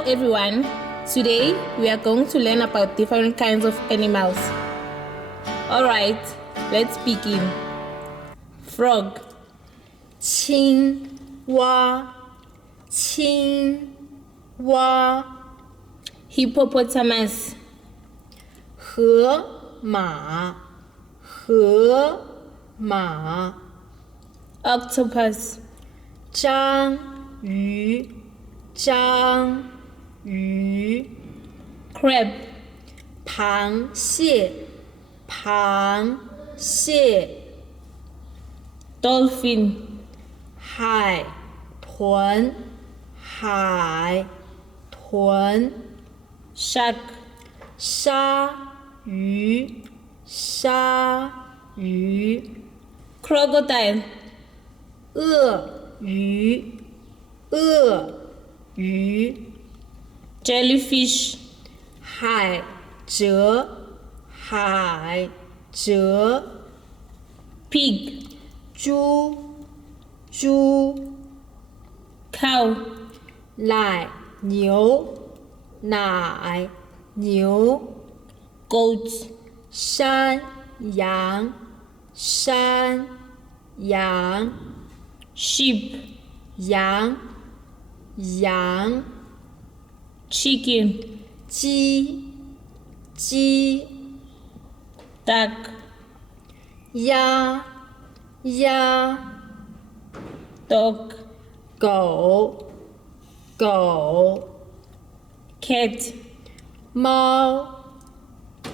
Hello everyone, today we are going to learn about different kinds of animals. Alright, let's begin. Frog, 青蛙，青蛙， Hippopotamus, 河马，河马， Octopus, 章鱼，章鱼， Crab, 螃蟹，螃蟹， Dolphin, 海豚，海豚， Shark, 鲨鱼，鲨鱼， Crocodile, 鳄鱼，鳄鱼， Jellyfish, 海蜇，海蜇， Pig, 猪，猪， Cow, 奶牛，奶牛， Goat, 山羊，山羊， Sheep, 羊，羊， Chicken, 鸡，鸡， Duck, 鸭，鸭， Dog, 狗，狗， Cat, 猫，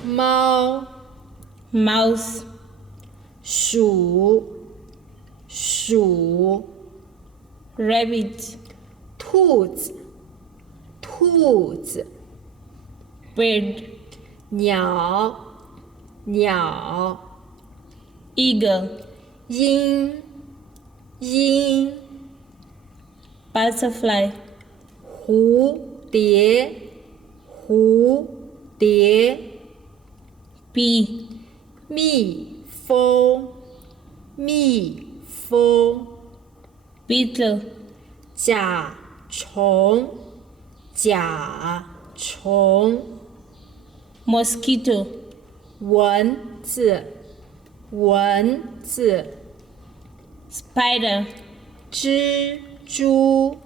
猫， Mouse, 鼠，鼠， Rabbit, 兔子，兔子， Bird, 鸟，鸟， Eagle, 鹰，鹰， Butterfly, 蝴蝶，蝴蝶， Bee, 蜜蜂，蜜蜂， Beetle, 甲虫，甲虫， Mosquito, 蚊子，蚊子， Spider, 蜘蛛，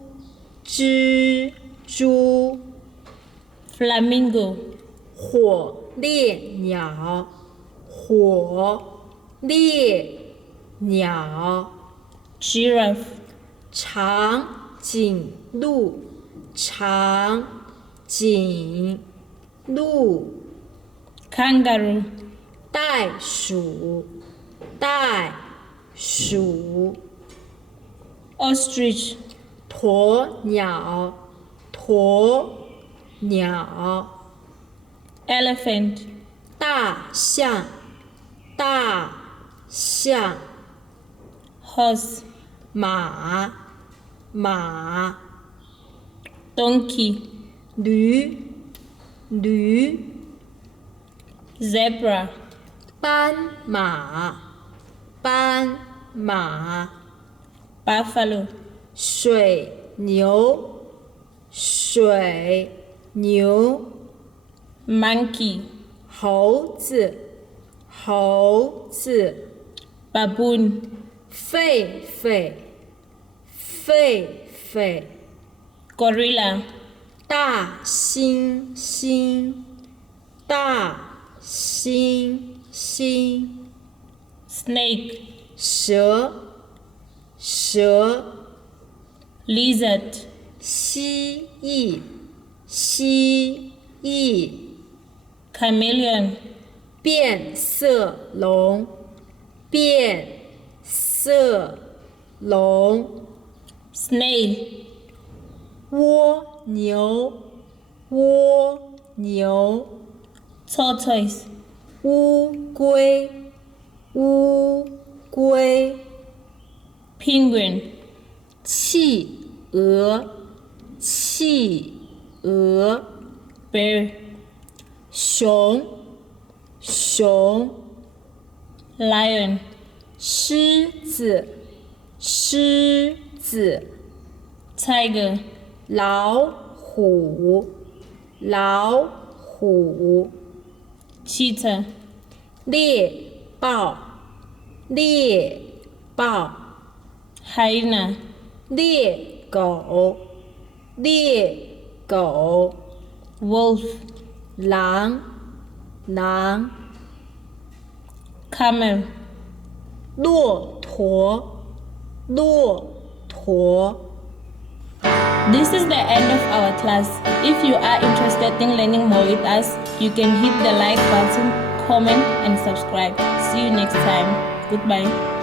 蜘蛛， Flamingo, 火烈鸟，火烈鸟， Giraffe, 长颈鹿，长颈鹿， Kangaroo, 袋鼠，袋鼠， Ostrich, 鸵鸟，鸵鸟， Elephant, 大象，大象， Horse, 马，马， Donkey, 驴，驴， Zebra, 斑马，斑马， Buffalo, 水牛，水牛， Monkey, 猴子，猴子， Baboon, 狒狒，狒狒， Gorilla, 大猩猩，大猩猩， Snake, 蛇，蛇， Lizard, 蜥蜴，蜥蜴， Chameleon, 变色龙，变色龙， Snail, 蜗牛，蜗牛， Tortoise, 乌龟，乌龟， Penguin, 企鹅，企鹅， Bear, 熊，熊， Lion, 狮子，狮子， Tiger, 老虎，老虎。 cheetah, 猎豹，猎豹。 hyena, 猎狗，猎狗。 wolf, 狼，狼。 camel. 骆驼，骆驼。 This is the end of our class. If you are interested in learning more with us, you can hit the like button, comment and subscribe. See you next time. Goodbye.